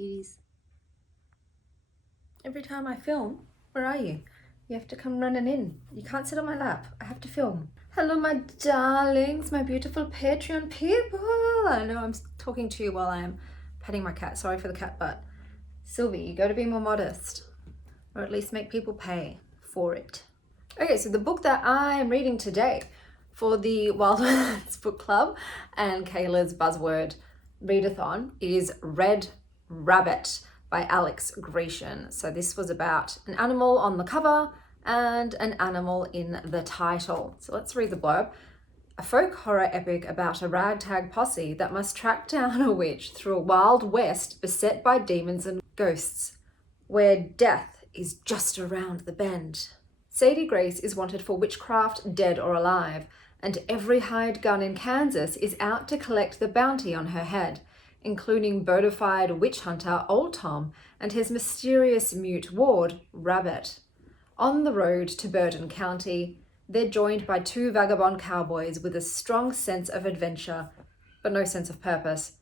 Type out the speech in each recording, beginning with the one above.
cuties. Every time I film, where are you? You have to come running in. You can't sit on my lap. I have to film. Hello, my darlings, my beautiful Patreon people. I know I'm talking to you while I am petting my cat. Sorry for the cat butt. Sylvie, you got to be more modest, or at least make people pay for it. Okay, so the book that I'm reading today for the WildOnes Book Club and Kayla's Buzzword Readathon is Red Rabbit by Alex Grecian. So this was about an animal on the cover and an animal in the title. So let's read the blurb. A folk horror epic about a ragtag posse that must track down a witch through a wild west beset by demons and ghosts, where death is just around the bend. Sadie Grace is wanted for witchcraft, dead or alive, and every hired gun in Kansas is out to collect the bounty on her head, including bona fide witch hunter Old Tom and his mysterious mute ward, Rabbit. On the road to Bourbon County, they're joined by two vagabond cowboys with a strong sense of adventure, but no sense of purpose,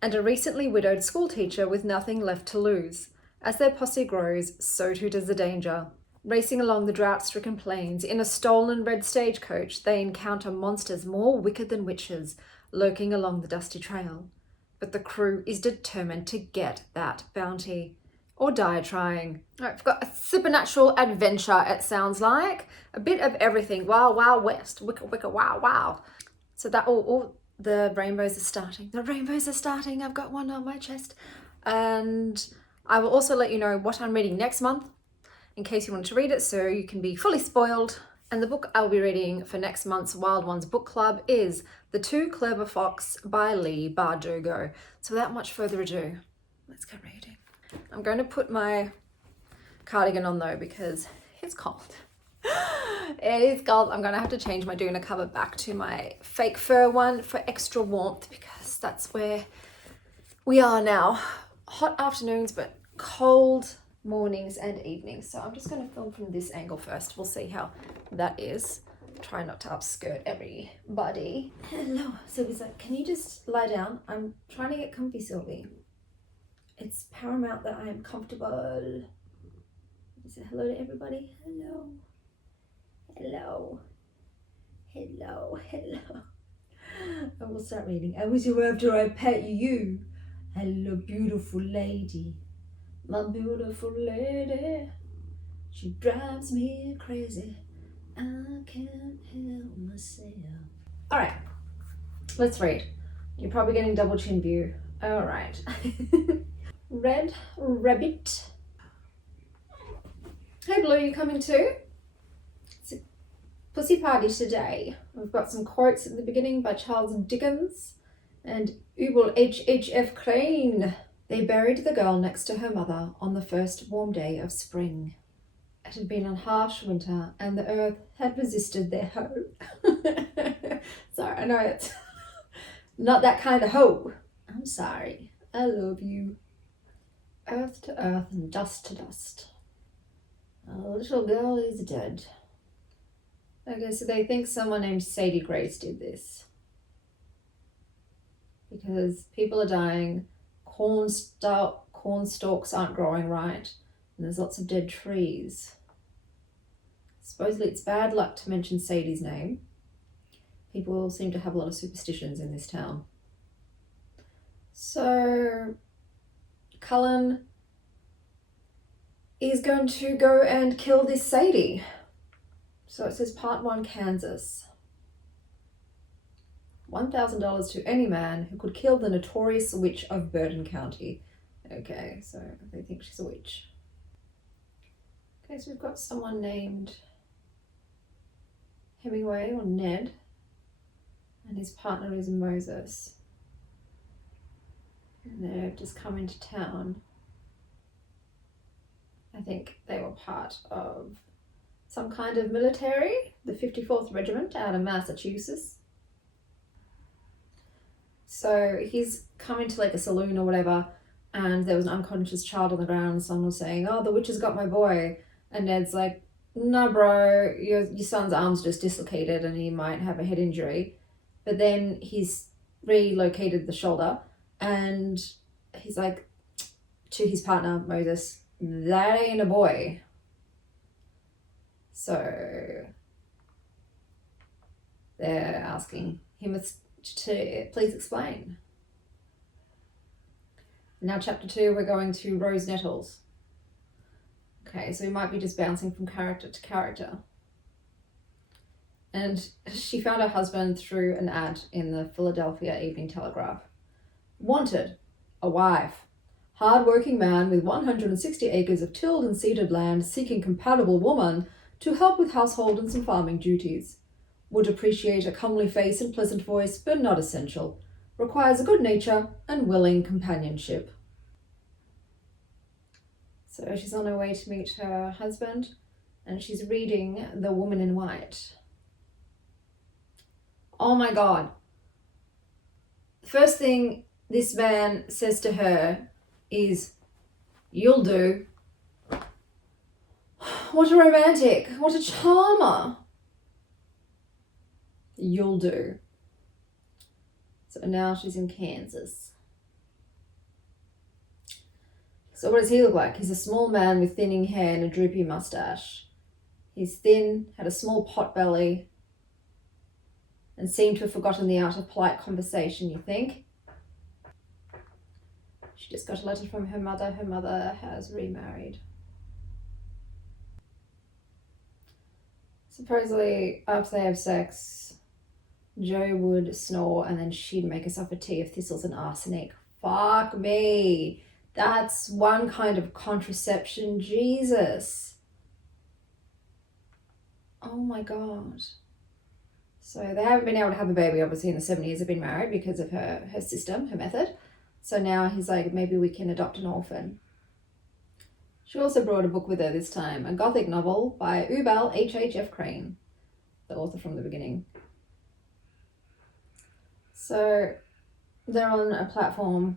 and a recently widowed schoolteacher with nothing left to lose. As their posse grows, so too does the danger. Racing along the drought-stricken plains in a stolen red stagecoach, they encounter monsters more wicked than witches lurking along the dusty trail. But the crew is determined to get that bounty, or die trying. All right, we've got a supernatural adventure, it sounds like. A bit of everything. Wild, wild west. Wicca, wicca, wow, wow. So that, the rainbows are starting. The rainbows are starting. I've got one on my chest. And I will also let you know what I'm reading next month, in case you want to read it, so you can be fully spoiled. And the book I'll be reading for next month's WildOnes Book Club is The Too Clever Fox by Leigh Bardugo. So without much further ado, let's get reading. I'm going to put my cardigan on though because it's cold. It is cold. I'm going to have to change my doona cover back to my fake fur one for extra warmth because that's where we are now. Hot afternoons, but cold mornings and evenings. So I'm just going to film from this angle first. We'll see how that is. Try not to upskirt everybody. Hello. Sylvie's like, can you just lie down? I'm trying to get comfy, Sylvie. It's paramount that I am comfortable. Say hello to everybody. Hello. Hello. Hello. Hello. I will start reading. I wish you were after I pet you. Hello, beautiful lady. My beautiful lady. She drives me crazy. I can't help myself. All right. Let's read. You're probably getting double chin view. All right. Red Rabbit. Hey Blue, you coming too? It's a pussy party today. We've got some quotes at the beginning by Charles Dickens and Übel H.F. Crane. They buried the girl next to her mother on the first warm day of spring. It had been a harsh winter and the earth had resisted their hoe. Sorry, I know it's not that kind of hoe. I'm sorry. I love you. Earth to earth and dust to dust. A little girl is dead. Okay, so they think someone named Sadie Grace did this. Because people are dying, corn stalks aren't growing right, and there's lots of dead trees. Supposedly it's bad luck to mention Sadie's name. People seem to have a lot of superstitions in this town. So Cullen is going to go and kill this Sadie. So it says Part 1, Kansas. $1,000 to any man who could kill the notorious witch of Bourbon County. Okay, so they think she's a witch. Okay, so we've got someone named Hemingway or Ned, and his partner is Moses. And they've just come into town. I think they were part of some kind of military, the 54th Regiment out of Massachusetts. So he's come into like a saloon or whatever, and there was an unconscious child on the ground, and someone was saying, oh, the witch has got my boy. And Ned's like, no, bro, your son's arm's just dislocated and he might have a head injury. But then he's relocated the shoulder, and he's like, to his partner, Moses, that ain't a boy. So they're asking him to please explain. Now chapter 2, we're going to Rose Nettles. Okay, so we might be just bouncing from character to character. And she found her husband through an ad in the Philadelphia Evening Telegraph. Wanted, a wife. Hard-working man with 160 acres of tilled and seeded land seeking compatible woman to help with household and some farming duties. Would appreciate a comely face and pleasant voice, but not essential. Requires a good nature and willing companionship. So she's on her way to meet her husband, and she's reading The Woman in White. Oh my God. First thing this man says to her is, "You'll do." What a romantic, what a charmer. You'll do. So now she's in Kansas. So what does he look like? He's a small man with thinning hair and a droopy mustache. He's thin, had a small pot belly, and seemed to have forgotten the art of polite conversation, you think? She just got a letter from her mother. Her mother has remarried. Supposedly, after they have sex, Joe would snore and then she'd make herself a tea of thistles and arsenic. Fuck me. That's one kind of contraception. Jesus. Oh my God. So they haven't been able to have a baby, obviously, in the 7 years they've been married because of her system, her method. So now he's like, maybe we can adopt an orphan. She also brought a book with her this time, a gothic novel by Ubal H.H.F. Crane, the author from the beginning. So they're on a platform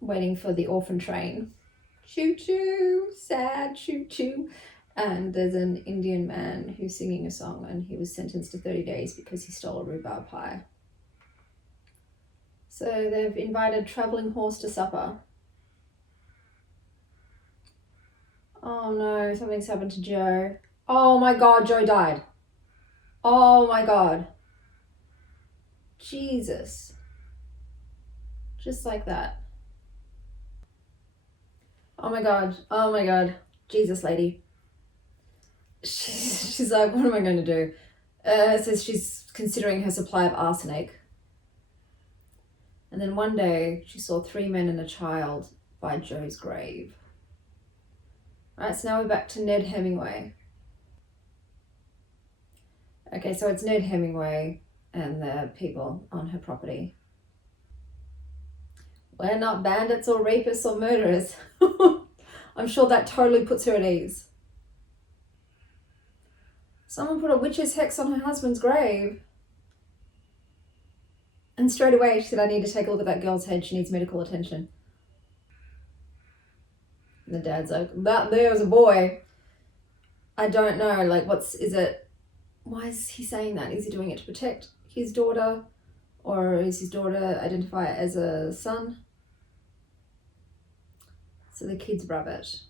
waiting for the orphan train. Choo-choo, sad choo-choo. And there's an Indian man who's singing a song, and he was sentenced to 30 days because he stole a rhubarb pie. So they've invited Travelling Horse to supper. Oh no, something's happened to Joe. Oh my God, Joe died. Oh my God. Jesus. Just like that. Oh my God. Oh my God. Jesus, lady. She's like, what am I going to do? Says she's considering her supply of arsenic. And then one day she saw 3 men and a child by Joe's grave. Right, so now we're back to Ned Hemingway. Okay, so it's Ned Hemingway and the people on her property. We're not bandits or rapists or murderers. I'm sure that totally puts her at ease. Someone put a witch's hex on her husband's grave. And straight away she said, I need to take a look at that girl's head. She needs medical attention. And the dad's like, that there was a boy. I don't know, like, why is he saying that? Is he doing it to protect his daughter? Or is his daughter identify as a son? So the kid's rabbit.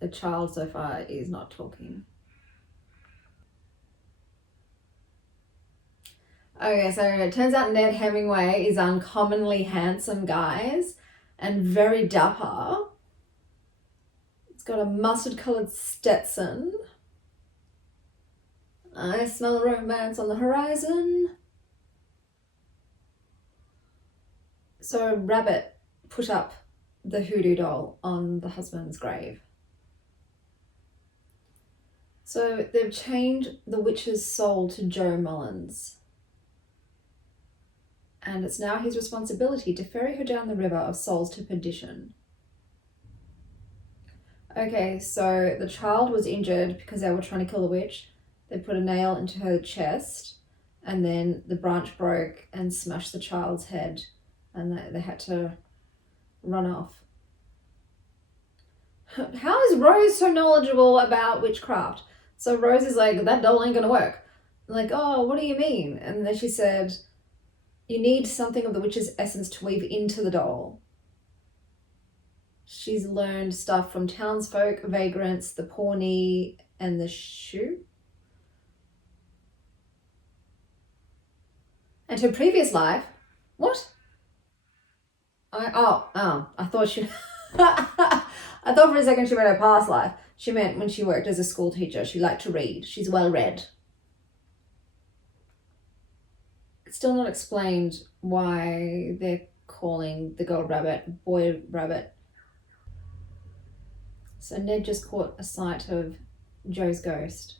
The child so far is not talking. Okay, so it turns out Ned Hemingway is uncommonly handsome, guys, and very dapper. It's got a mustard-coloured Stetson. I smell a romance on the horizon. So Rabbit put up the hoodoo doll on the husband's grave. So they've chained the witch's soul to Joe Mullins. And it's now his responsibility to ferry her down the river of souls to perdition. Okay, so the child was injured because they were trying to kill the witch. They put a nail into her chest, and then the branch broke and smashed the child's head, and they had to run off. How is Rose so knowledgeable about witchcraft? So Rose is like, that doll ain't gonna work. I'm like, oh, what do you mean? And then she said, You need something of the witch's essence to weave into the doll. She's learned stuff from townsfolk, vagrants, the Pawnee, and the shoe. And her previous life, what? I thought she, I thought for a second she meant her past life. She meant when she worked as a school teacher, she liked to read. She's well read. It's still not explained why they're calling the girl rabbit boy rabbit. So Ned just caught a sight of Joe's ghost.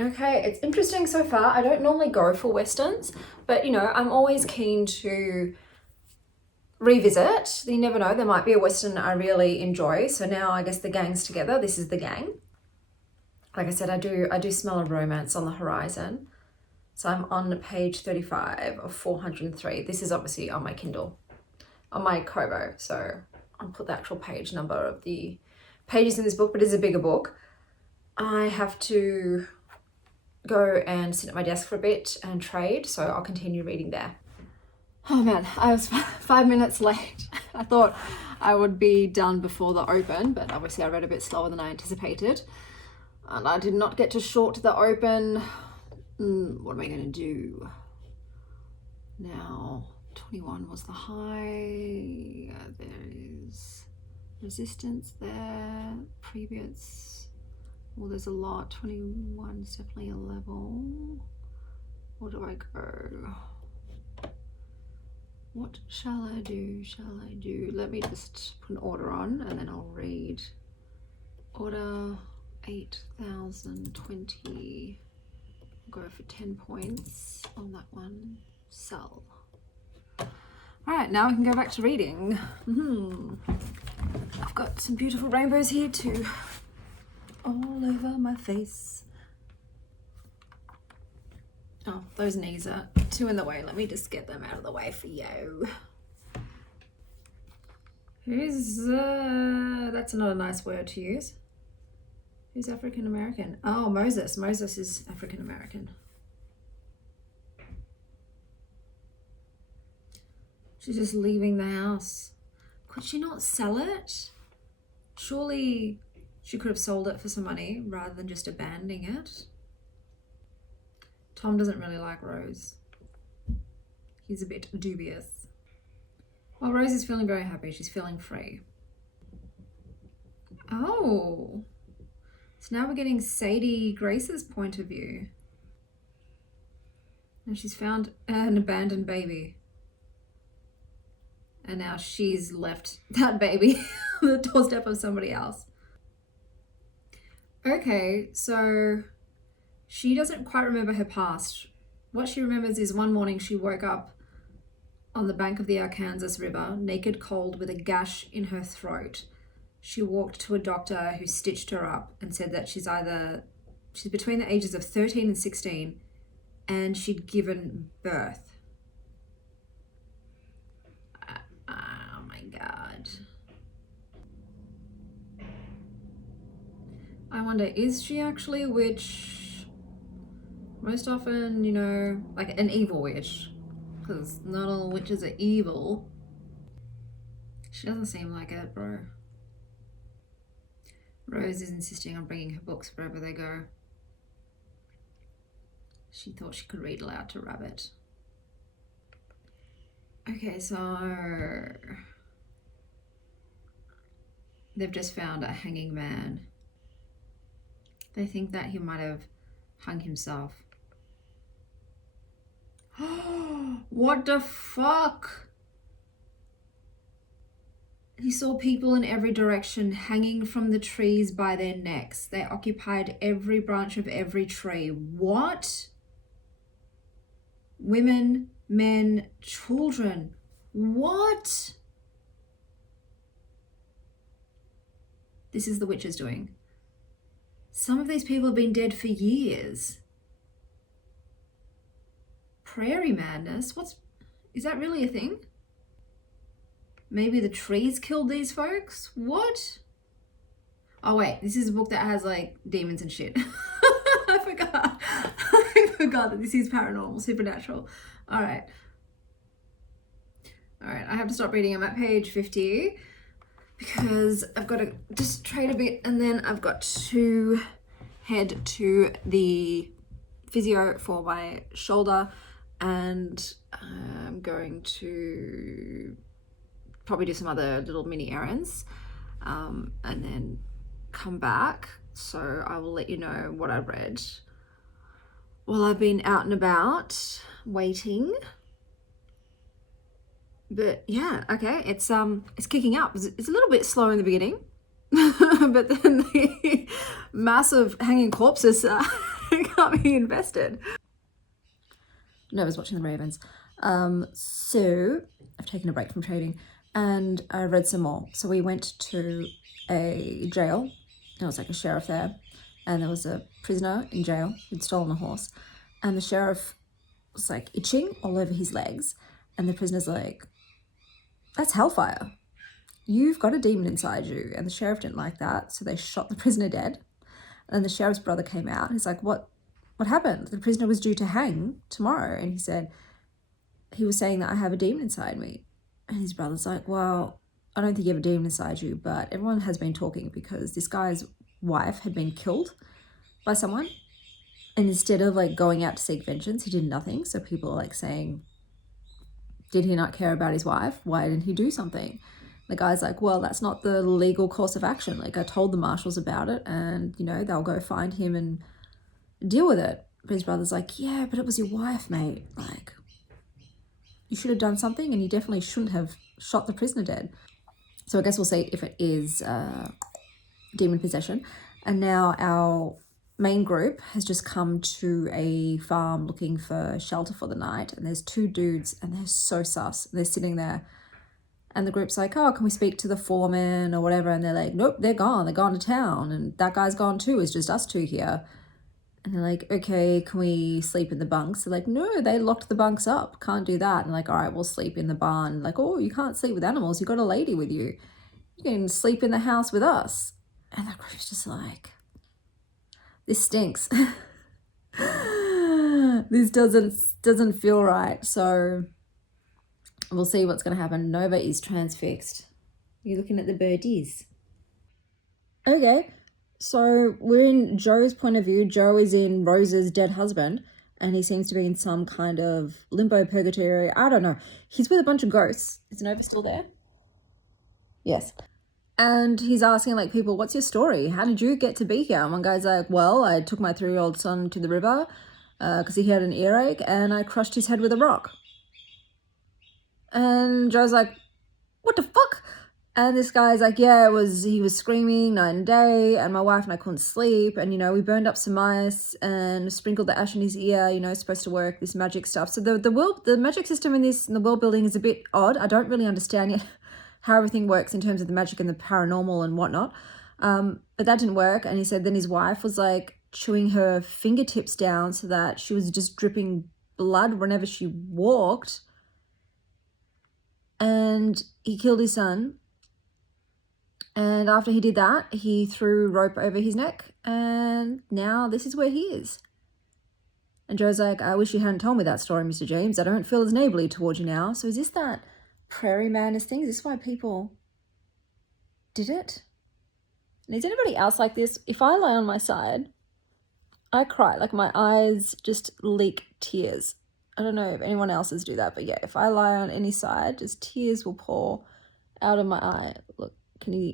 Okay, it's interesting so far. I don't normally go for Westerns, but you know, I'm always keen to revisit. You never know, there might be a Western I really enjoy. So now I guess the gang's together. This is the gang. Like I said, I do smell a romance on the horizon. So I'm on page 35 of 403. This is obviously on my Kindle, on my Kobo. So I'll put the actual page number of the pages in this book, but it's a bigger book. I have to go and sit at my desk for a bit and trade, so I'll continue reading there. Oh man, I was 5 minutes late. I thought I would be done before the open, but obviously I read a bit slower than I anticipated. And I did not get to short the open. What am I going to do? Now, 21 was the high. There is resistance there. Previous. Well, there's a lot. 21 is definitely a level. Where do I go? What shall I do? Let me just put an order on and then I'll read. Order 8,020. Go for 10 points on that one. Sell. All right, now we can go back to reading. I've got some beautiful rainbows here too, all over my face. Oh, those knees are too in the way. Let me just get them out of the way for you. Who's, that's not a nice word to use. Who's African American? Oh, Moses. Moses is African American. She's just leaving the house. Could she not sell it? Surely she could have sold it for some money rather than just abandoning it. Tom doesn't really like Rose. He's a bit dubious. Well, Rose is feeling very happy. She's feeling free. Oh. So now we're getting Sadie Grace's point of view. And she's found an abandoned baby. And now she's left that baby on the doorstep of somebody else. Okay, so she doesn't quite remember her past. What she remembers is one morning she woke up on the bank of the Arkansas River, naked, cold, with a gash in her throat. She walked to a doctor who stitched her up and said that she's between the ages of 13 and 16 and she'd given birth. Oh my God. I wonder, is she actually a witch? Most often, you know, like an evil witch, because not all witches are evil. She doesn't seem like it, bro. Rose is insisting on bringing her books wherever they go. She thought she could read aloud to Rabbit. Okay, so they've just found a hanging man. They think that he might have hung himself. What the fuck? He saw people in every direction hanging from the trees by their necks. They occupied every branch of every tree. What? Women, men, children. What? This is the witches doing. Some of these people have been dead for years. Prairie madness? Is that really a thing? Maybe the trees killed these folks? What? Oh wait, this is a book that has like demons and shit. I forgot God that this is paranormal, supernatural. All right, I have to stop reading. I'm at page 50 because I've got to just trade a bit, and then I've got to head to the physio for my shoulder, and I'm going to probably do some other little mini errands, and then come back. So I will let you know what I read while I've been out and about waiting. But yeah, okay, it's kicking up. It's a little bit slow in the beginning, but then the massive hanging corpses got me invested. No, I was watching the Ravens. So I've taken a break from trading, and I read some more. So we went to a jail. There was like a sheriff there, and there was a prisoner in jail who'd stolen a horse, and the sheriff was like itching all over his legs, and the prisoner's like, "That's hellfire. You've got a demon inside you." And the sheriff didn't like that, so they shot the prisoner dead. And the sheriff's brother came out. He's like, what happened? The prisoner was due to hang tomorrow. And he said, he was saying that I have a demon inside me. And his brother's like, well, I don't think you have a demon inside you, but everyone has been talking because this guy's wife had been killed by someone. And instead of like going out to seek vengeance, he did nothing. So people are like saying, did he not care about his wife? Why didn't he do something? The guy's like, well, that's not the legal course of action. Like, I told the marshals about it, and, you know, they'll go find him and deal with it. But his brother's like, yeah, but it was your wife, mate. Like, you should have done something, and you definitely shouldn't have shot the prisoner dead. So I guess we'll see if it is demon possession. And now our main group has just come to a farm looking for shelter for the night, and there's two dudes, and they're so sus. They're sitting there, and the group's like, oh, can we speak to the foreman or whatever? And they're like, nope, they're gone to town, and that guy's gone too. It's just us two here. And they're like, okay, can we sleep in the bunks? They're like, no, they locked the bunks up, can't do that. And like, all right, we'll sleep in the barn. Like, oh, you can't sleep with animals, you got a lady with you, you can sleep in the house with us. And the group's just like, this stinks. This doesn't feel right. So we'll see what's going to happen. Nova is transfixed. You're looking at the birdies. Okay, so we're in Joe's point of view. Joe is in Rose's dead husband, and he seems to be in some kind of limbo purgatory. I don't know. He's with a bunch of ghosts. Is Nova still there? Yes. And he's asking like people, what's your story? How did you get to be here? And one guy's like, well, I took my 3-year-old son to the river because he had an earache, and I crushed his head with a rock. And Joe's like, what the fuck? And this guy's like, yeah, he was screaming night and day, and my wife and I couldn't sleep, and, you know, we burned up some ice and sprinkled the ash in his ear, you know, it's supposed to work, this magic stuff. So the magic system in the world building is a bit odd. I don't really understand yet how everything works in terms of the magic and the paranormal and whatnot. But that didn't work. And he said then his wife was like chewing her fingertips down so that she was just dripping blood whenever she walked. And he killed his son. And after he did that, he threw rope over his neck, and now this is where he is. And Joe's like, I wish you hadn't told me that story, Mr. James. I don't feel as neighbourly towards you now. So is this that prairie madness thing? Is this why people did it? And is anybody else like this? If I lie on my side, I cry. Like, my eyes just leak tears. I don't know if anyone else's do that, but yeah, if I lie on any side, just tears will pour out of my eye. Look, can you...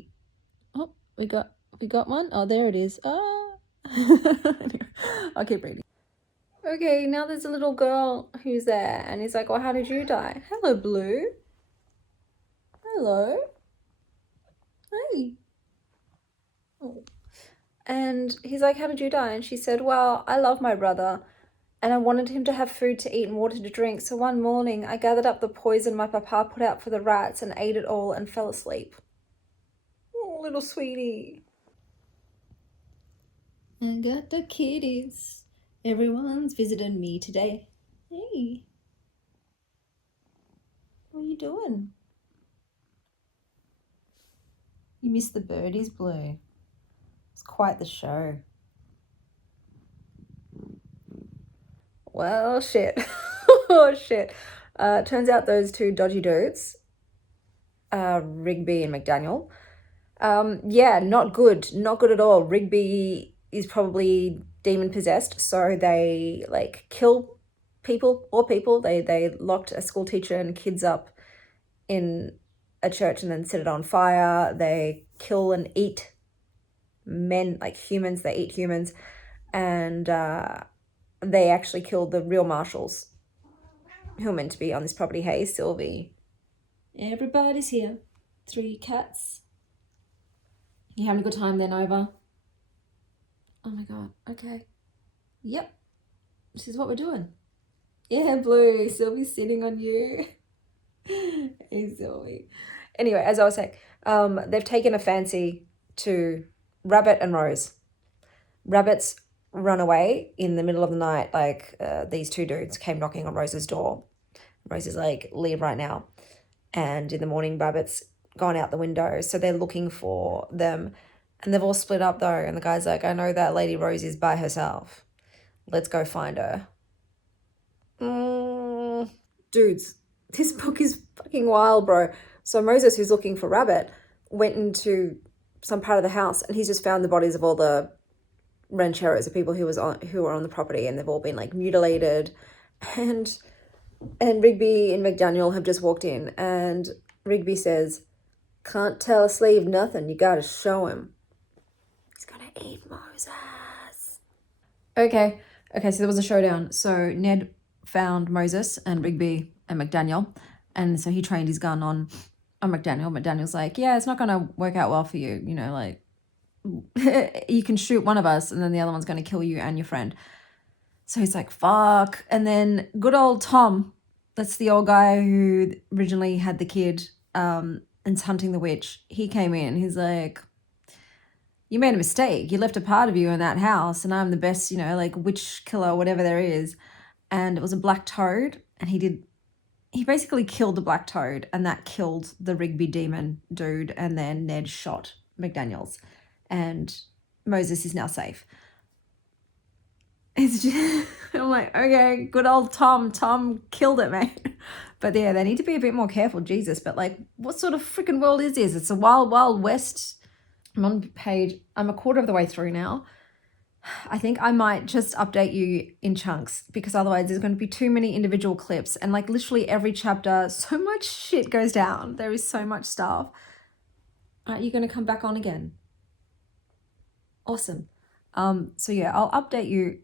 Oh, we got one. Oh, there it is. Ah. I'll keep reading. Okay, now there's a little girl who's there, and he's like, well, how did you die? Hello, Blue. Hello. Hey. Oh. And he's like, how did you die? And she said, well, I love my brother, and I wanted him to have food to eat and water to drink. So one morning, I gathered up the poison my papa put out for the rats and ate it all and fell asleep. Oh, little sweetie. I got the kitties. Everyone's visiting me today. Hey. What are you doing? You missed the birdies, Blue. It's quite the show. Well, shit. Oh, shit. Turns out those two dodgy dudes, Rigby and McDaniel, yeah, not good. Not good at all. Rigby is probably demon possessed, so they like kill people. They locked a school teacher and kids up in a church and then set it on fire. They kill and eat men, like humans. They eat humans, and they actually killed the real marshals who are meant to be on this property. Hey, Sylvie. Everybody's here. 3 cats. You having a good time then, Nova? Oh my god, okay. Yep. This is what we're doing. Yeah, Blue. Sylvie's sitting on you. Hey, Sylvie. Anyway, as I was saying, they've taken a fancy to Rabbit and Rose. Rabbit's run away in the middle of the night. Like, these two dudes came knocking on Rose's door. Rose is like, leave right now. And in the morning, Rabbit's gone out the window. So they're looking for them. And they've all split up though. And the guy's like, I know that Lady Rose is by herself. Let's go find her. Dudes, this book is fucking wild, bro. So Moses, who's looking for Rabbit, went into some part of the house and he's just found the bodies of all the rancheros, the people who were on the property, and they've all been like mutilated. And Rigby and McDaniel have just walked in, and Rigby says, can't tell a slave nothing, you gotta show him. He's gonna eat Moses. Okay, so there was a showdown. So Ned found Moses and Rigby and McDaniel, and so he trained his gun on McDaniel. McDaniel's like, yeah, it's not gonna work out well for you, you know, like, you can shoot one of us and then the other one's gonna kill you and your friend. So he's like, fuck. And then good old Tom, that's the old guy who originally had the kid and's hunting the witch. He came in. He's like, you made a mistake. You left a part of you in that house and I'm the best, you know, like witch killer, whatever there is. And it was a black toad. And he basically killed the black toad and that killed the Rigby demon dude. And then Ned shot McDaniels. And Moses is now safe. It's just, I'm like, okay, good old Tom. Tom killed it, mate. But yeah, they need to be a bit more careful, Jesus. But like, what sort of freaking world is this? It's a wild, wild west. I'm a quarter of the way through now. I think I might just update you in chunks because otherwise there's going to be too many individual clips. And like literally every chapter, so much shit goes down. There is so much stuff. All right, you're going to come back on again. Awesome. So yeah, I'll update you.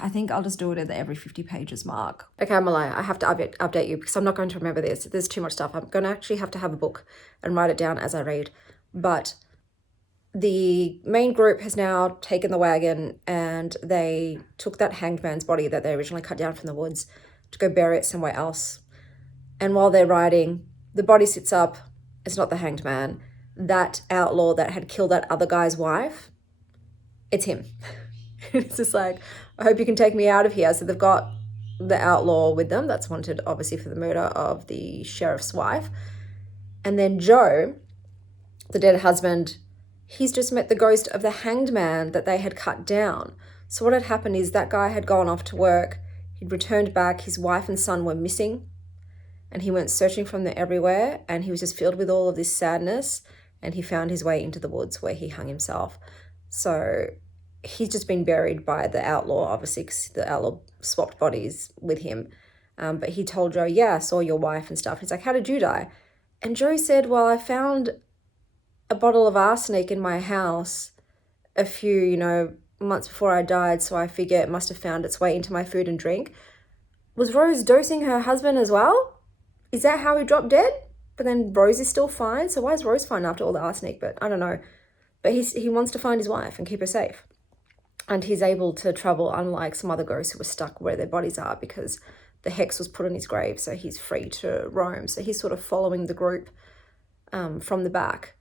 I think I'll just do it at the every 50 pages mark. Okay, I'm a liar. I have to update you because I'm not going to remember this. There's too much stuff. I'm going to actually have to have a book and write it down as I read. But the main group has now taken the wagon and they took that hanged man's body that they originally cut down from the woods to go bury it somewhere else. And while they're riding, the body sits up. It's not the hanged man. That outlaw that had killed that other guy's wife, it's him. It's just like, I hope you can take me out of here. So they've got the outlaw with them that's wanted obviously for the murder of the sheriff's wife. And then Joe, the dead husband, he's just met the ghost of the hanged man that they had cut down. So what had happened is that guy had gone off to work. He'd returned back. His wife and son were missing. And he went searching from them everywhere. And he was just filled with all of this sadness. And he found his way into the woods where he hung himself. So he's just been buried by the outlaw, obviously, because the outlaw swapped bodies with him. But he told Joe, yeah, I saw your wife and stuff. He's like, how did you die? And Joe said, well, I found a bottle of arsenic in my house a few, months before I died. So I figure it must have found its way into my food and drink. Was Rose dosing her husband as well? Is that how he dropped dead? But then Rose is still fine. So why is Rose fine after all the arsenic? But I don't know. But he wants to find his wife and keep her safe. And he's able to travel, unlike some other ghosts who were stuck where their bodies are because the hex was put on his grave, so he's free to roam. So he's sort of following the group from the back.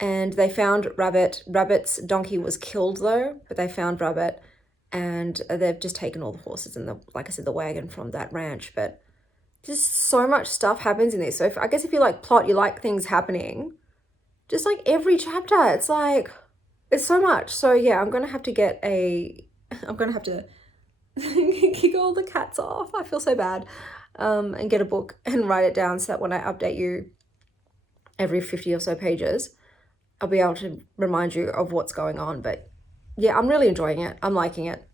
And they found Rabbit. Rabbit's donkey was killed though, but they found Rabbit, and they've just taken all the horses and like I said, the wagon from that ranch. But just so much stuff happens in this. So I guess if you like plot, you like things happening, just like every chapter, it's like, it's so much. So yeah, I'm going to have to kick all the cats off. I feel so bad. And get a book and write it down so that when I update you every 50 or so pages, I'll be able to remind you of what's going on. But yeah, I'm really enjoying it. I'm liking it.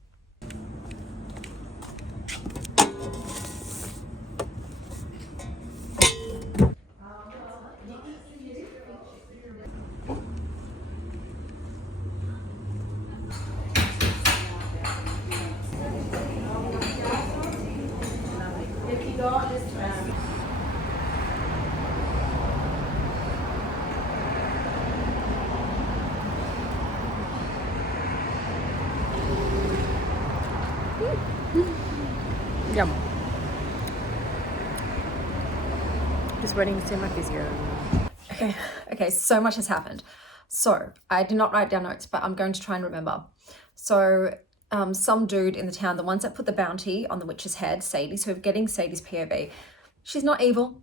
Yum. Just waiting to see my physio. Okay, so much has happened. So I did not write down notes, but I'm going to try and remember. So some dude in the town, the ones that put the bounty on the witch's head, Sadie, so we're getting Sadie's POV. She's not evil,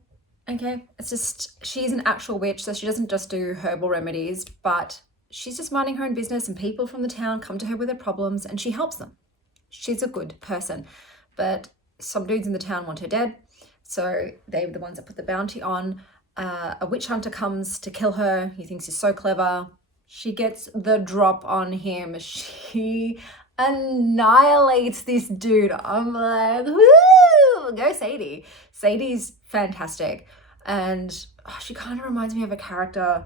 okay? It's just, she's an actual witch, so she doesn't just do herbal remedies, but she's just minding her own business, and people from the town come to her with their problems and she helps them. She's a good person, but some dudes in the town want her dead, so they're the ones that put the bounty on. A witch hunter comes to kill her. He thinks he's so clever. She gets the drop on him. She annihilates this dude. I'm like, woo, go Sadie. Sadie's fantastic. And she kind of reminds me of a character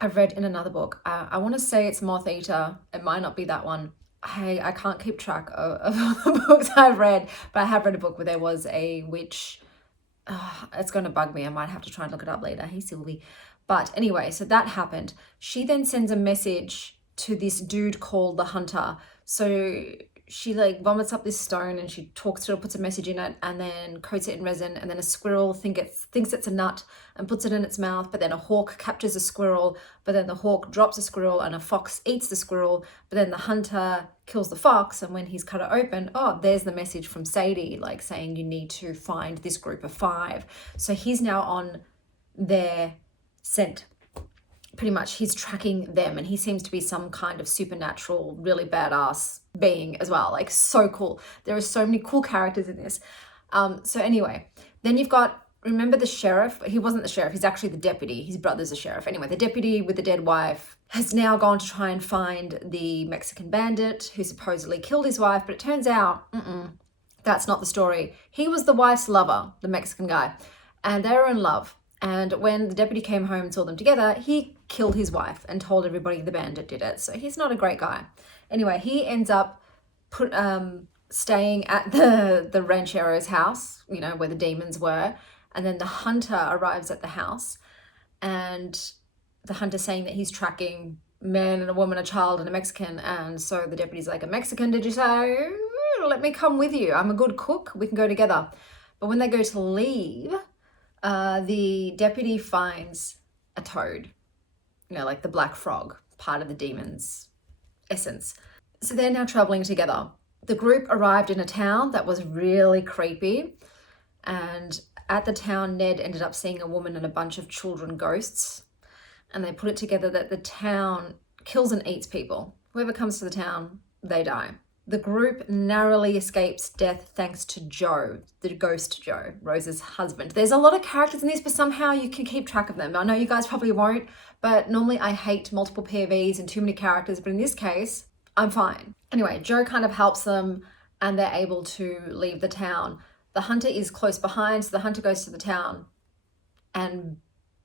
I've read in another book. I want to say it's Moth Eater. It might not be that one. I can't keep track of the books I've read, but I have read a book where there was a witch. It's going to bug me. I might have to try and look it up later. Hey, Sylvie. But anyway, so that happened. She then sends a message to this dude called the Hunter. So she like vomits up this stone and she talks to it, puts a message in it, and then coats it in resin, and then a squirrel thinks it's a nut and puts it in its mouth, but then a hawk captures a squirrel, but then the hawk drops a squirrel and a fox eats the squirrel, but then the hunter kills the fox, and when he's cut it open, oh, there's the message from Sadie, like saying you need to find this group of 5. So he's now on their scent. Pretty much he's tracking them, and he seems to be some kind of supernatural, really badass being as well. Like, so cool. There are so many cool characters in this. So anyway, then you've got, remember the sheriff? He wasn't the sheriff, he's actually the deputy. His brother's the sheriff. Anyway, the deputy with the dead wife has now gone to try and find the Mexican bandit who supposedly killed his wife, but it turns out, that's not the story. He was the wife's lover, the Mexican guy, and they were in love. And when the deputy came home and saw them together, he killed his wife and told everybody the bandit did it. So he's not a great guy. Anyway, he ends up staying at the ranchero's house, you know, where the demons were. And then the hunter arrives at the house, and the hunter saying that he's tracking a man and a woman, a child and a Mexican. And so the deputy's like, a Mexican, did you say? Let me come with you. I'm a good cook. We can go together. But when they go to leave, the deputy finds a toad, you know, like the black frog, part of the demon's essence. So they're now traveling together. The group arrived in a town that was really creepy, and at the town, Ned ended up seeing a woman and a bunch of children ghosts, and they put it together that the town kills and eats people. Whoever comes to the town, they die. The group narrowly escapes death thanks to Joe, the ghost Joe, Rose's husband. There's a lot of characters in this, but somehow you can keep track of them. I know you guys probably won't, but normally I hate multiple POVs and too many characters, but in this case, I'm fine. Anyway, Joe kind of helps them and they're able to leave the town. The hunter is close behind, so the hunter goes to the town and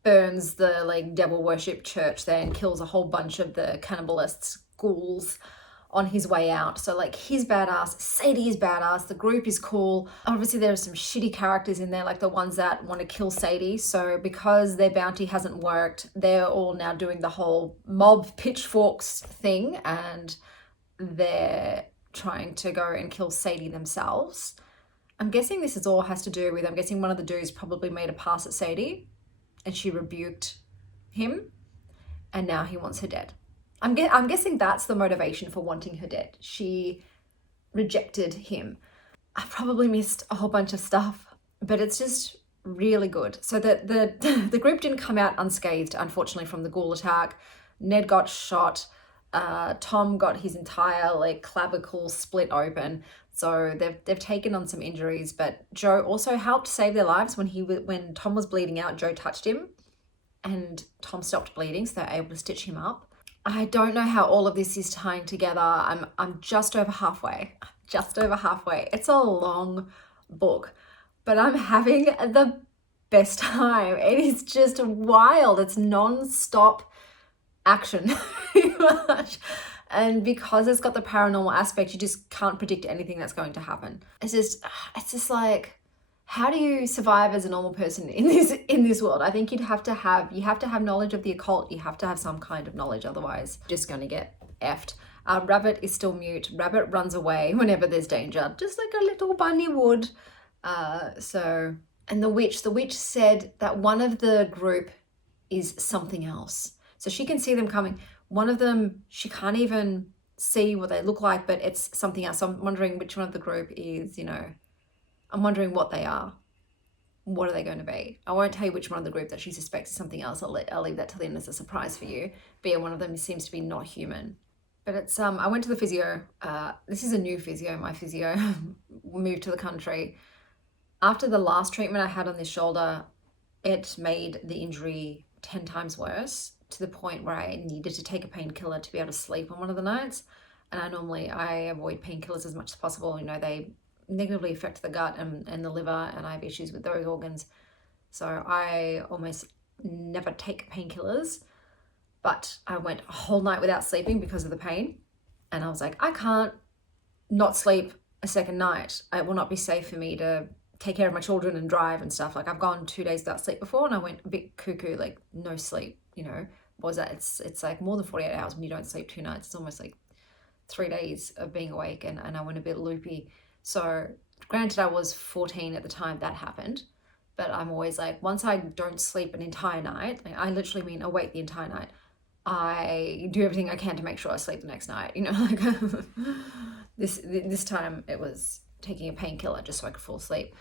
burns the like devil worship church there and kills a whole bunch of the cannibalists, ghouls, on his way out. So like, he's badass, Sadie is badass, the group is cool. Obviously there are some shitty characters in there, like the ones that want to kill Sadie. So because their bounty hasn't worked, they're all now doing the whole mob pitchforks thing, and they're trying to go and kill Sadie themselves. I'm guessing this is all has to do with, I'm guessing one of the dudes probably made a pass at Sadie and she rebuked him, and now he wants her dead. I'm guessing that's the motivation for wanting her dead. She rejected him. I probably missed a whole bunch of stuff, but it's just really good. So the group didn't come out unscathed, unfortunately, from the ghoul attack. Ned got shot. Tom got his entire like clavicle split open. So they've taken on some injuries, but Joe also helped save their lives when Tom was bleeding out. Joe touched him and Tom stopped bleeding, so they're able to stitch him up. I don't know how all of this is tying together. I'm just over halfway. Just over halfway. It's a long book, but I'm having the best time. It is just wild. It's non-stop action pretty much. And because it's got the paranormal aspect, you just can't predict anything that's going to happen. It's just like, how do you survive as a normal person in this world? I think you have to have knowledge of the occult. You have to have some kind of knowledge, otherwise you're just going to get effed. Rabbit is still mute. Rabbit runs away whenever there's danger, just like a little bunny would. And the witch said that one of the group is something else. So she can see them coming. One of them, she can't even see what they look like, but it's something else. So I'm wondering which one of the group is, I'm wondering what they are. What are they going to be? I won't tell you which one of the group that she suspects is something else. I'll leave that till the end as a surprise for you. But yeah, one of them seems to be not human. But it's, I went to the physio. This is a new physio. My physio moved to the country. After the last treatment I had on this shoulder, it made the injury 10 times worse, to the point where I needed to take a painkiller to be able to sleep on one of the nights. And I avoid painkillers as much as possible. They negatively affect the gut and the liver, and I have issues with those organs. So I almost never take painkillers, but I went a whole night without sleeping because of the pain. And I was like, I can't not sleep a second night. It will not be safe for me to take care of my children and drive and stuff. Like, I've gone 2 days without sleep before, and I went a bit cuckoo, like no sleep, what was that? It's like more than 48 hours when you don't sleep 2 nights. It's almost like 3 days of being awake, and I went a bit loopy. So granted, I was 14 at the time that happened, but I'm always like, once I don't sleep an entire night, like I literally mean awake the entire night, I do everything I can to make sure I sleep the next night, like this time it was taking a painkiller just so I could fall asleep.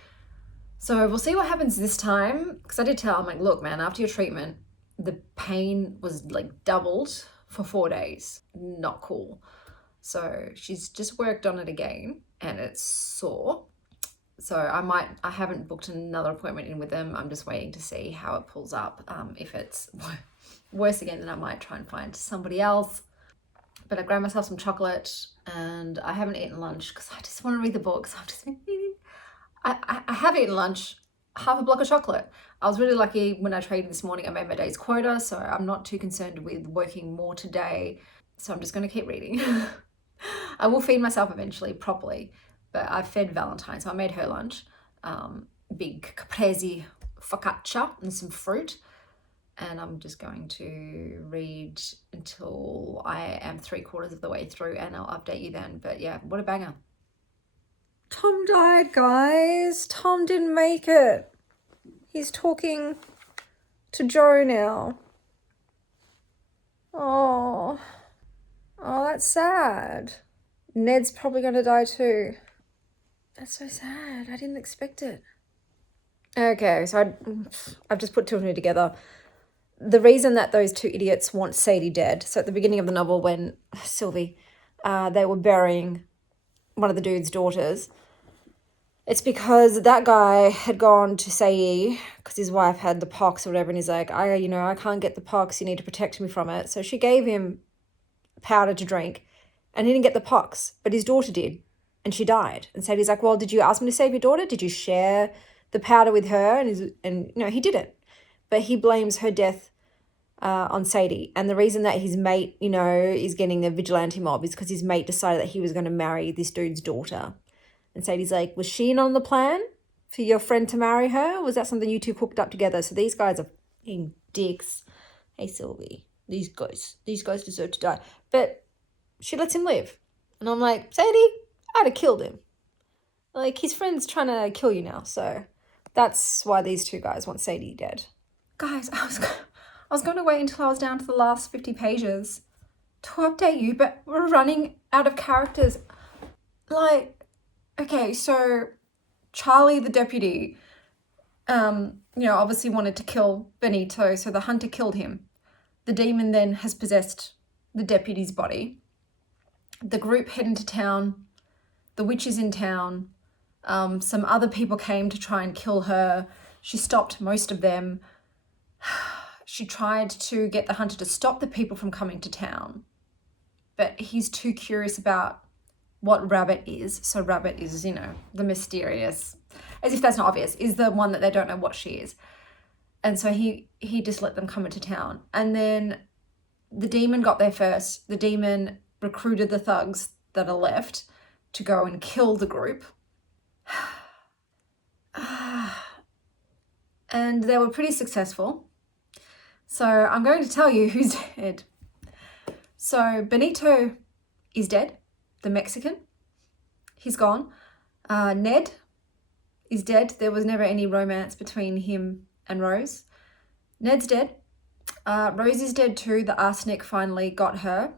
So we'll see what happens this time, because I did tell him, like, look, man, after your treatment, the pain was like doubled for 4 days. Not cool. So she's just worked on it again, and it's sore. So I haven't booked another appointment in with them. I'm just waiting to see how it pulls up. If it's worse again, then I might try and find somebody else. But I grabbed myself some chocolate, and I haven't eaten lunch because I just want to read the book. So I've just been eating. I have eaten lunch, half a block of chocolate. I was really lucky when I traded this morning. I made my day's quota, so I'm not too concerned with working more today. So I'm just going to keep reading. I will feed myself eventually properly, but I've fed Valentine, so I made her lunch. Big caprese focaccia and some fruit. And I'm just going to read until I am 3/4 of the way through, and I'll update you then. But yeah, what a banger. Tom died, guys. Tom didn't make it. He's talking to Joe now. Oh, that's sad. Ned's probably going to die too. That's so sad. I didn't expect it. Okay, so I've just put two and two together. The reason that those two idiots want Sadie dead, so at the beginning of the novel when Sylvie, they were burying one of the dude's daughters, it's because that guy had gone to Sadie because his wife had the pox or whatever, and he's like, I can't get the pox, you need to protect me from it. So she gave him powder to drink, and he didn't get the pox, but his daughter did, and she died. And Sadie's like, well, did you ask me to save your daughter? Did you share the powder with her? And no, he didn't. But he blames her death on Sadie. And the reason that his mate, is getting a vigilante mob is because his mate decided that he was going to marry this dude's daughter. And Sadie's like, was she in on the plan for your friend to marry her? Was that something you two cooked up together? So these guys are fucking dicks. Hey, Sylvie, these guys deserve to die. But she lets him live. And I'm like, Sadie, I'd have killed him. Like, his friend's trying to kill you now. So that's why these two guys want Sadie dead. Guys, I was going to wait until I was down to the last 50 pages to update you, but we're running out of characters. Like, okay, so Charlie, the deputy, obviously wanted to kill Benito, so the hunter killed him. The demon then has possessed the deputy's body. The group head into town. The witch is in town. Some other people came to try and kill her. She stopped most of them. She tried to get the hunter to stop the people from coming to town, but he's too curious about what Rabbit is. So Rabbit is, you know, the mysterious, as if that's not obvious, is the one that they don't know what she is. And so he just let them come into town. And then the demon got there first. The demon recruited the thugs that are left to go and kill the group. And they were pretty successful. So I'm going to tell you who's dead. So Benito is dead, the Mexican. He's gone. Ned is dead. There was never any romance between him and Rose. Ned's dead. Rose is dead too. The arsenic finally got her.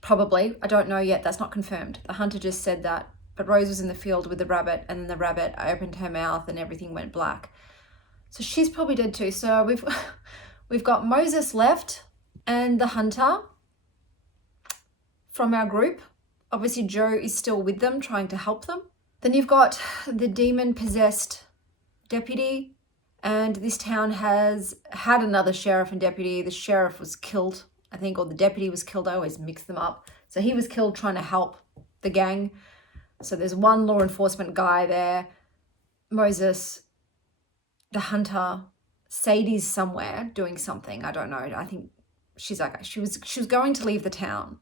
Probably. I don't know yet. That's not confirmed. The hunter just said that. But Rose was in the field with the rabbit, and then the rabbit opened her mouth and everything went black. So she's probably dead too. So we've got Moses left and the hunter from our group. Obviously Joe is still with them, trying to help them. Then you've got the demon-possessed deputy, and this town has had another sheriff and deputy. The sheriff was killed, I think, or the deputy was killed. I always mix them up. So he was killed trying to help the gang. So there's one law enforcement guy there. Moses, the hunter, Sadie's somewhere doing something. I don't know. I think she's like, she was going to leave the town.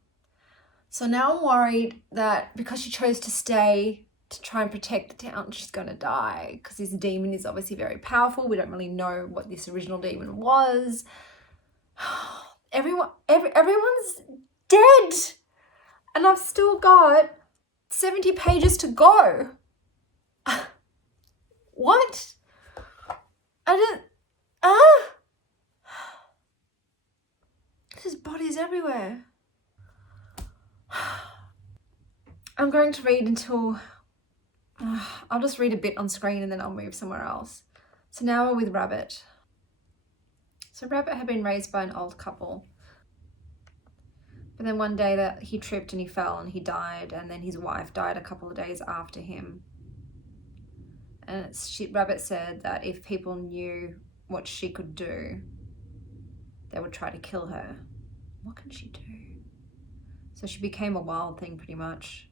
So now I'm worried that because she chose to stay to try and protect the town, she's going to die, because this demon is obviously very powerful. We don't really know what this original demon was. Everyone's dead, and I've still got 70 pages to go. What? There's bodies everywhere. I'm going to read until I'll just read a bit on screen and then I'll move somewhere else. So now we're with Rabbit. So Rabbit had been raised by an old couple, but then one day that he tripped and he fell and he died, and then his wife died a couple of days after him. And Rabbit said that if people knew what she could do, they would try to kill her. What can she do? So she became a wild thing pretty much.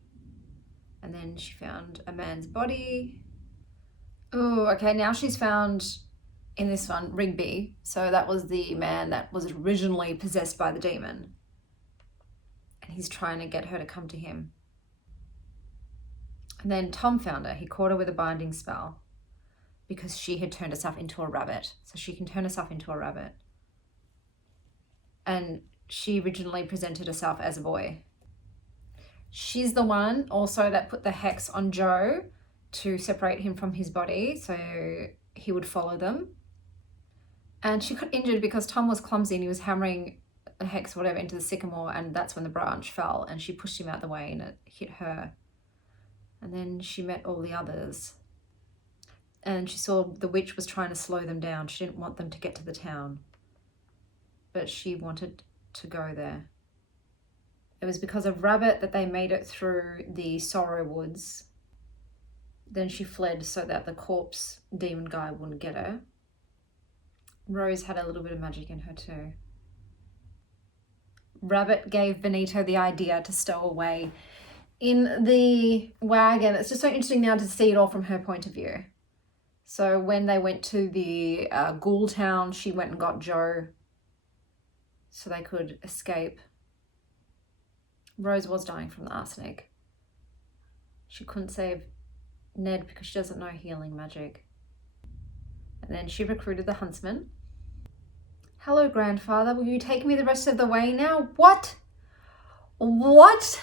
And then she found a man's body. Oh, okay, now she's found, in this one, Rigby. So that was the man that was originally possessed by the demon. And he's trying to get her to come to him. And then Tom found her. He caught her with a binding spell because she had turned herself into a rabbit. So she can turn herself into a rabbit. And she originally presented herself as a boy. She's the one also that put the hex on Joe to separate him from his body so he would follow them. And she got injured because Tom was clumsy and he was hammering a hex or whatever into the sycamore, and that's when the branch fell and she pushed him out the way and it hit her. And then she met all the others and she saw the witch was trying to slow them down. She didn't want them to get to the town, but she wanted to go there. It was because of Rabbit that they made it through the Sorrow Woods. Then she fled so that the corpse demon guy wouldn't get her. Rose had a little bit of magic in her too. Rabbit gave Benito the idea to stow away in the wagon. It's just so interesting now to see it all from her point of view. So when they went to the ghoul town, she went and got Joe so they could escape. Rose was dying from the arsenic. She couldn't save Ned because she doesn't know healing magic. And then she recruited the huntsman. Hello, grandfather. Will you take me the rest of the way now? What? What?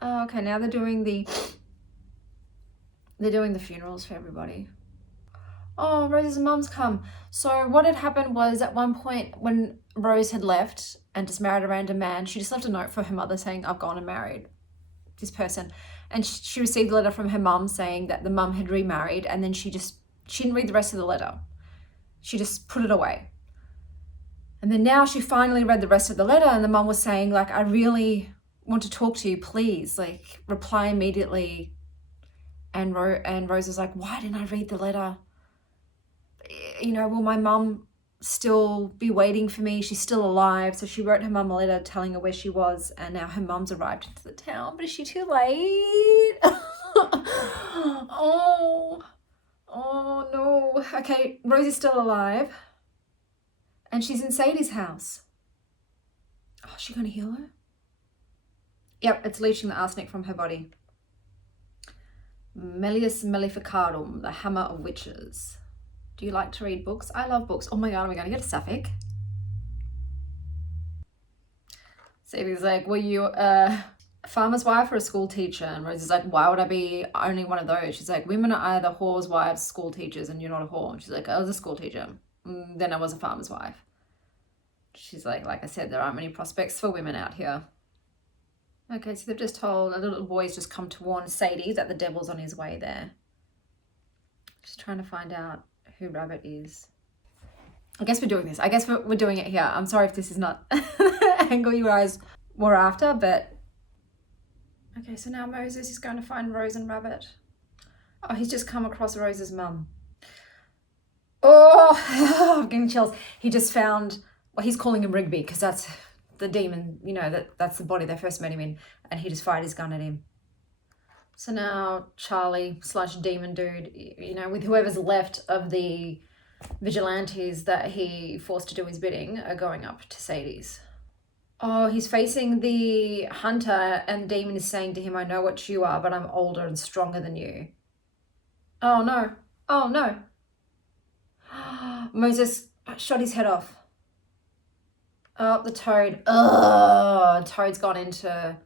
Oh, okay, now they're doing the funerals for everybody. Oh, Rose's mum's come. So what had happened was at one point when Rose had left and just married a random man, she just left a note for her mother saying, I've gone and married this person. And she received a letter from her mum saying that the mum had remarried, and then she didn't read the rest of the letter. She just put it away. And then now she finally read the rest of the letter, and the mum was saying, like, I really want to talk to you, please, like, reply immediately. And Rose was like, why didn't I read the letter? You know, will my mum still be waiting for me? She's still alive. So she wrote her mum a letter telling her where she was, and now her mum's arrived into the town. But is she too late? Oh no. Okay, Rosie's still alive. And she's in Sadie's house. Oh, is she going to heal her? Yep, it's leaching the arsenic from her body. Melius Maleficarum, the Hammer of Witches. Do you like to read books? I love books. Oh my God, are we going to get a scific? Sadie's like, were you a farmer's wife or a school teacher? And Rosie's like, why would I be only one of those? She's like, women are either whores, wives, school teachers, and you're not a whore. And she's like, I was a school teacher. Then I was a farmer's wife. She's like I said, there aren't many prospects for women out here. Okay, so they've just told, a little boy's just come to warn Sadie that the devil's on his way there. Just trying to find out who Rabbit is. I guess we're doing this. I guess we're doing it here. I'm sorry if this is not the angle you guys were after, but... Okay, so now Moses is going to find Rose and Rabbit. Oh, he's just come across Rose's mum. Oh, I'm getting chills. He just found... Well, he's calling him Rigby because that's the demon, you know, that's the body they first met him in, and he just fired his gun at him. So now Charlie / demon dude, you know, with whoever's left of the vigilantes that he forced to do his bidding, are going up to Sadie's. Oh, he's facing the hunter, and the demon is saying to him, I know what you are, but I'm older and stronger than you. Oh no. Oh no. Moses shot his head off. Oh, the toad. Ugh, Toad's gone into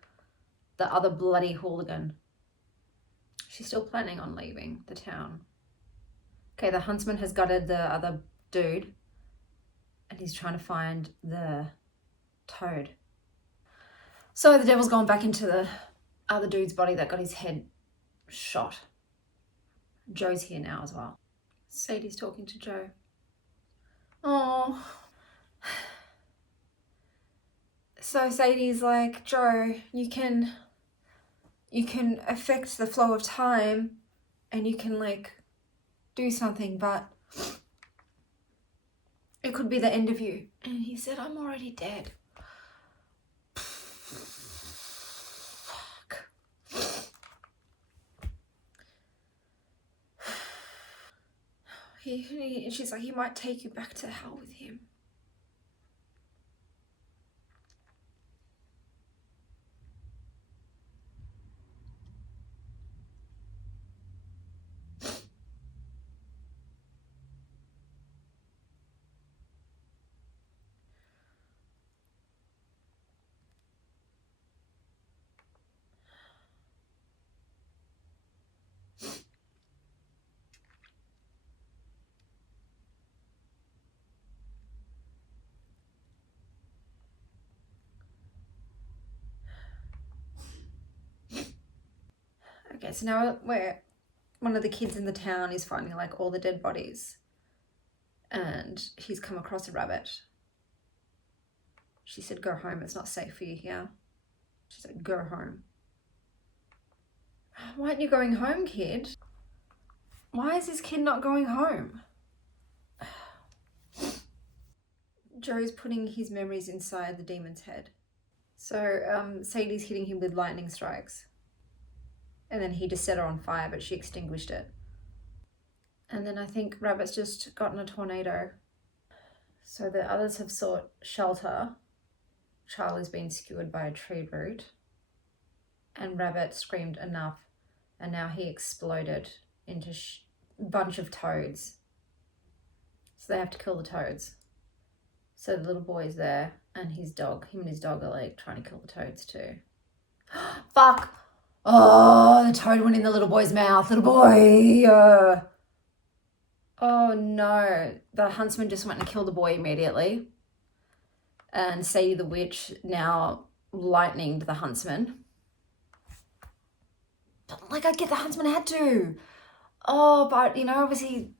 the other bloody hooligan. She's still planning on leaving the town. Okay, the huntsman has gutted the other dude, and he's trying to find the toad. So the devil's gone back into the other dude's body that got his head shot. Joe's here now as well. Sadie's talking to Joe. Oh. So Sadie's like, Joe, you can affect the flow of time, and you can like do something, but it could be the end of you. And he said, I'm already dead. Fuck. She's like, he might take you back to hell with him. Okay, so now one of the kids in the town is finding like all the dead bodies, and he's come across a rabbit. She said, go home, it's not safe for you here. She said, go home. Why aren't you going home, kid? Why is this kid not going home? Joe's putting his memories inside the demon's head. So Sadie's hitting him with lightning strikes. And then he just set her on fire, but she extinguished it. And then I think Rabbit's just gotten a tornado. So the others have sought shelter. Charlie's been skewered by a tree root. And Rabbit screamed enough, and now he exploded into a bunch of toads. So they have to kill the toads. So the little boy's there, and his dog, him and his dog are like trying to kill the toads too. Fuck! Oh, the toad went in the little boy's mouth. Little boy. Oh no. The huntsman just went and killed the boy immediately. And Sadie the witch now lightninged the huntsman. But like, I get the huntsman had to. Oh, but you know, obviously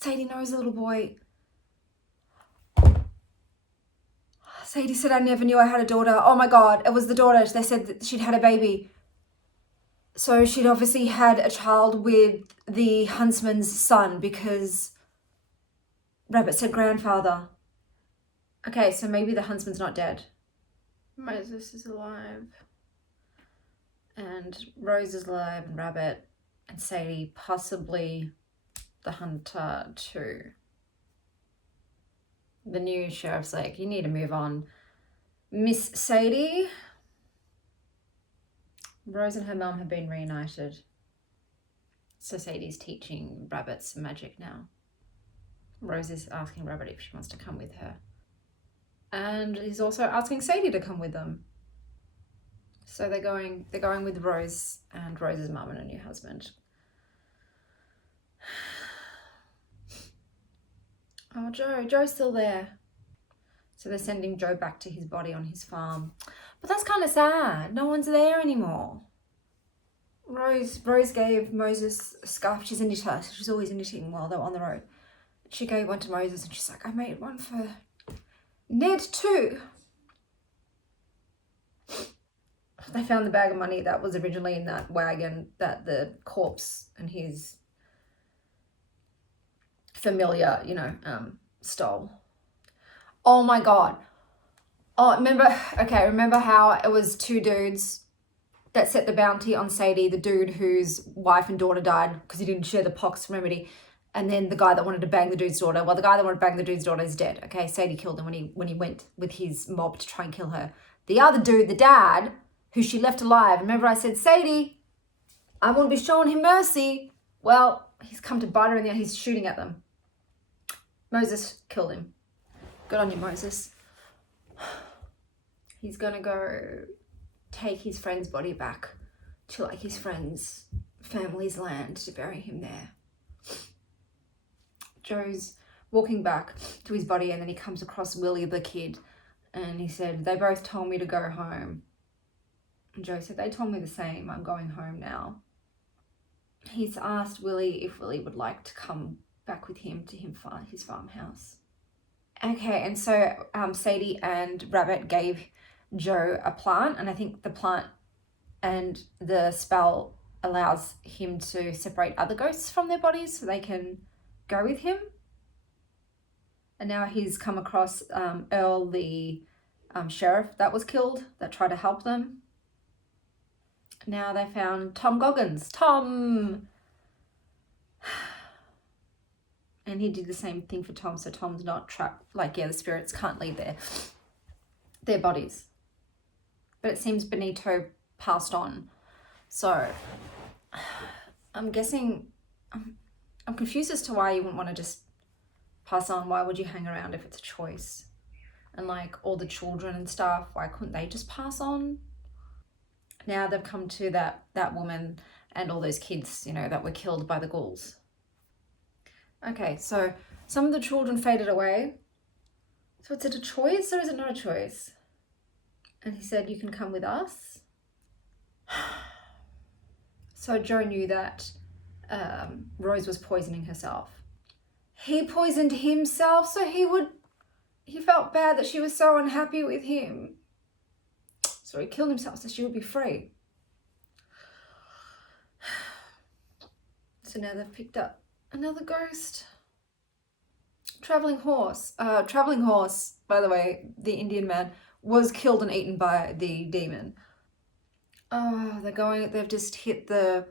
Sadie knows the little boy. Sadie said, I never knew I had a daughter. Oh my God, it was the daughter. They said that she'd had a baby. So she'd obviously had a child with the huntsman's son because Rabbit said grandfather. Okay, so maybe the huntsman's not dead. Moses is alive. And Rose is alive, and Rabbit, and Sadie, possibly the hunter too. The new sheriff's like, you need to move on, Miss Sadie. Rose and her mum have been reunited. So Sadie's teaching Rabbit some magic now. Rose is asking Rabbit if she wants to come with her. And he's also asking Sadie to come with them. So they're going with Rose and Rose's mum and a new husband. Oh, Joe's still there. So they're sending Joe back to his body on his farm. But that's kind of sad. No one's there anymore. Rose gave Moses a scarf. She's a knitter. She's always knitting while they're on the road. She gave one to Moses and she's like, I made one for Ned too. They found the bag of money that was originally in that wagon that the corpse and his familiar, stole. Oh my God. Oh, remember how it was two dudes that set the bounty on Sadie, the dude whose wife and daughter died because he didn't share the pox remedy, and then the guy that wanted to bang the dude's daughter. Well, the guy that wanted to bang the dude's daughter is dead. Okay, Sadie killed him when he went with his mob to try and kill her. The other dude, the dad, who she left alive. Remember I said, Sadie, I won't be showing him mercy. Well, he's come to bite her and now he's shooting at them. Moses killed him. Good on you, Moses. He's gonna go take his friend's body back to like his friend's family's land to bury him there. Joe's walking back to his body and then he comes across Willie the kid and he said, they both told me to go home. And Joe said, they told me the same. I'm going home now. He's asked Willie if Willie would like to come back with him to his farmhouse. Okay, and so Sadie and Rabbit gave Joe a plant, and I think the plant and the spell allows him to separate other ghosts from their bodies so they can go with him. And now he's come across Earl, the sheriff that was killed, that tried to help them. Now they found Tom Goggins. Tom! And he did the same thing for Tom, so Tom's not trapped. The spirits can't leave their bodies. But it seems Benito passed on. So, I'm guessing, I'm confused as to why you wouldn't want to just pass on. Why would you hang around if it's a choice? And all the children and stuff, why couldn't they just pass on? Now they've come to that woman and all those kids, that were killed by the ghouls. Okay, so some of the children faded away. So is it a choice or is it not a choice? And he said, you can come with us. So Joe knew that Rose was poisoning herself. He poisoned himself, so he felt bad that she was so unhappy with him. So he killed himself so she would be free. So now they've picked up another ghost. Traveling horse, by the way, the Indian man, was killed and eaten by the demon. Oh, they've just hit the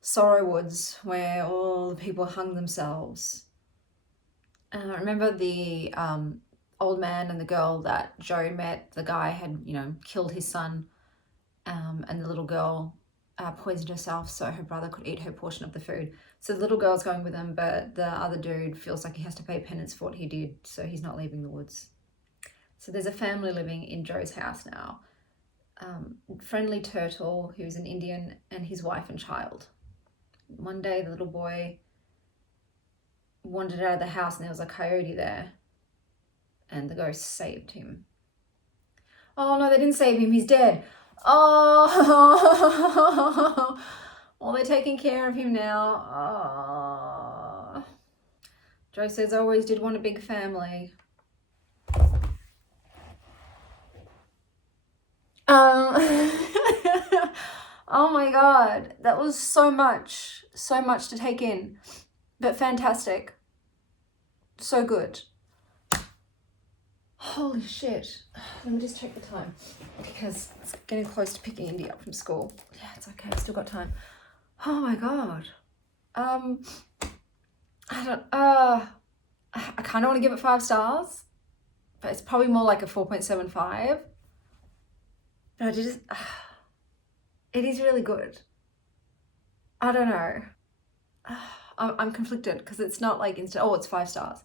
Sorrow Woods where all the people hung themselves. Remember the old man and the girl that Joe met? The guy had, killed his son, and the little girl poisoned herself so her brother could eat her portion of the food. So the little girl's going with him, but the other dude feels like he has to pay penance for what he did, so he's not leaving the woods. So there's a family living in Joe's house now. Friendly Turtle, who's an Indian, and his wife and child. One day the little boy wandered out of the house and there was a coyote there, and the ghost saved him. Oh no, they didn't save him, he's dead. Oh, well, they're taking care of him now. Oh. Joe says, I always did want a big family. Oh my God, that was so much to take in, but fantastic. So good. Holy shit. Let me just check the time because it's getting close to picking Indy up from school. Yeah, it's okay. I've still got time. Oh my God. I kind of want to give it 5 stars, but it's probably more like a 4.75. But it is really good. I don't know. I'm conflicted because it's not like instant, oh, it's 5 stars.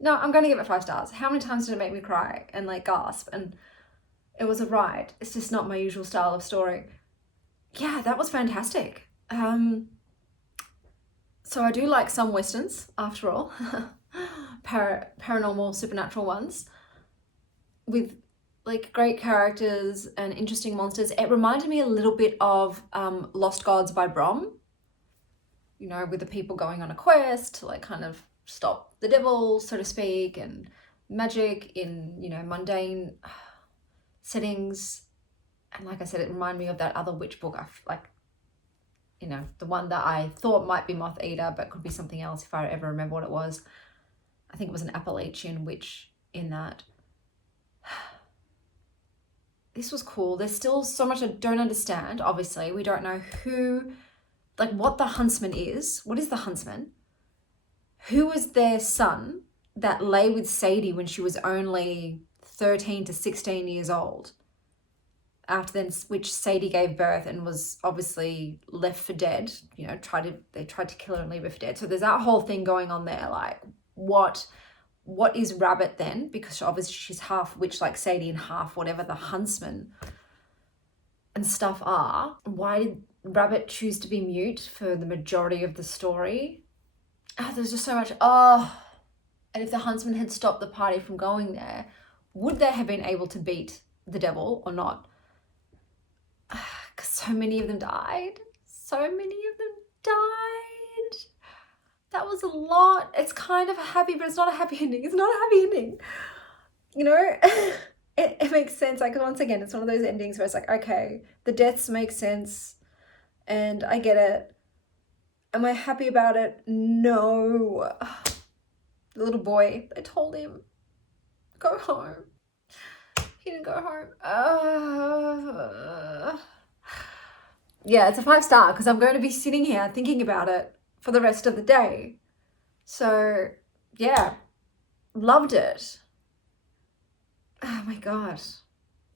No, I'm going to give it 5 stars. How many times did it make me cry and like gasp? And it was a ride. It's just not my usual style of story. Yeah, that was fantastic. So I do like some Westerns, after all. Paranormal, supernatural ones. With like great characters and interesting monsters. It reminded me a little bit of Lost Gods by Brom. You know, with the people going on a quest to like kind of stop the devil, so to speak, and magic in, you know, mundane settings. And like I said, it reminded me of that other witch book, like, you know, the one that I thought might be Moth Eater, but could be something else if I ever remember what it was. I think it was an Appalachian witch in that. This was cool. There's still so much I don't understand. Obviously, we don't know who, like what the huntsman is. What is the huntsman? Who was their son that lay with Sadie when she was only 13 to 16 years old? After then, which Sadie gave birth and was obviously left for dead. You know, they tried to kill her and leave her for dead. So there's that whole thing going on there. Like, what is Rabbit then? Because obviously she's half witch like Sadie and half whatever the huntsman and stuff are. Why did Rabbit choose to be mute for the majority of the story? There's just so much. And if the huntsman had stopped the party from going there, would they have been able to beat the devil or not? Because so many of them died. That was a lot. It's kind of happy, but it's not a happy ending. It's not a happy ending. You know, it makes sense. Like, once again, it's one of those endings where it's like, okay, the deaths make sense and I get it. Am I happy about it? No. The little boy, I told him, go home. He didn't go home. Yeah, it's a 5 star because I'm going to be sitting here thinking about it for the rest of the day. So, yeah, loved it. Oh my God,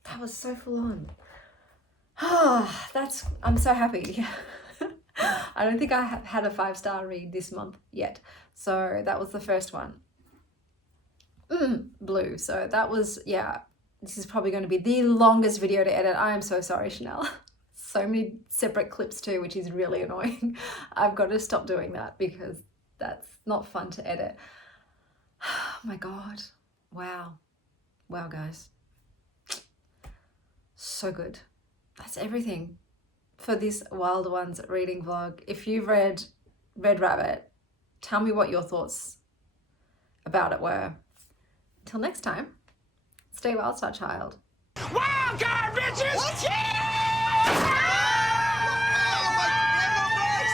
that was so full on. I'm so happy. I don't think I have had a 5 star read this month yet. So that was the first one. Blue. So that was, yeah, this is probably going to be the longest video to edit. I am so sorry, Chanel. So many separate clips too, which is really annoying. I've got to stop doing that because that's not fun to edit. Oh my God. Wow. Wow, guys. So good. That's everything for this Wild Ones reading vlog. If you've read Red Rabbit, tell me what your thoughts about it were. Until next time, stay wild, star child. Wild card, bitches!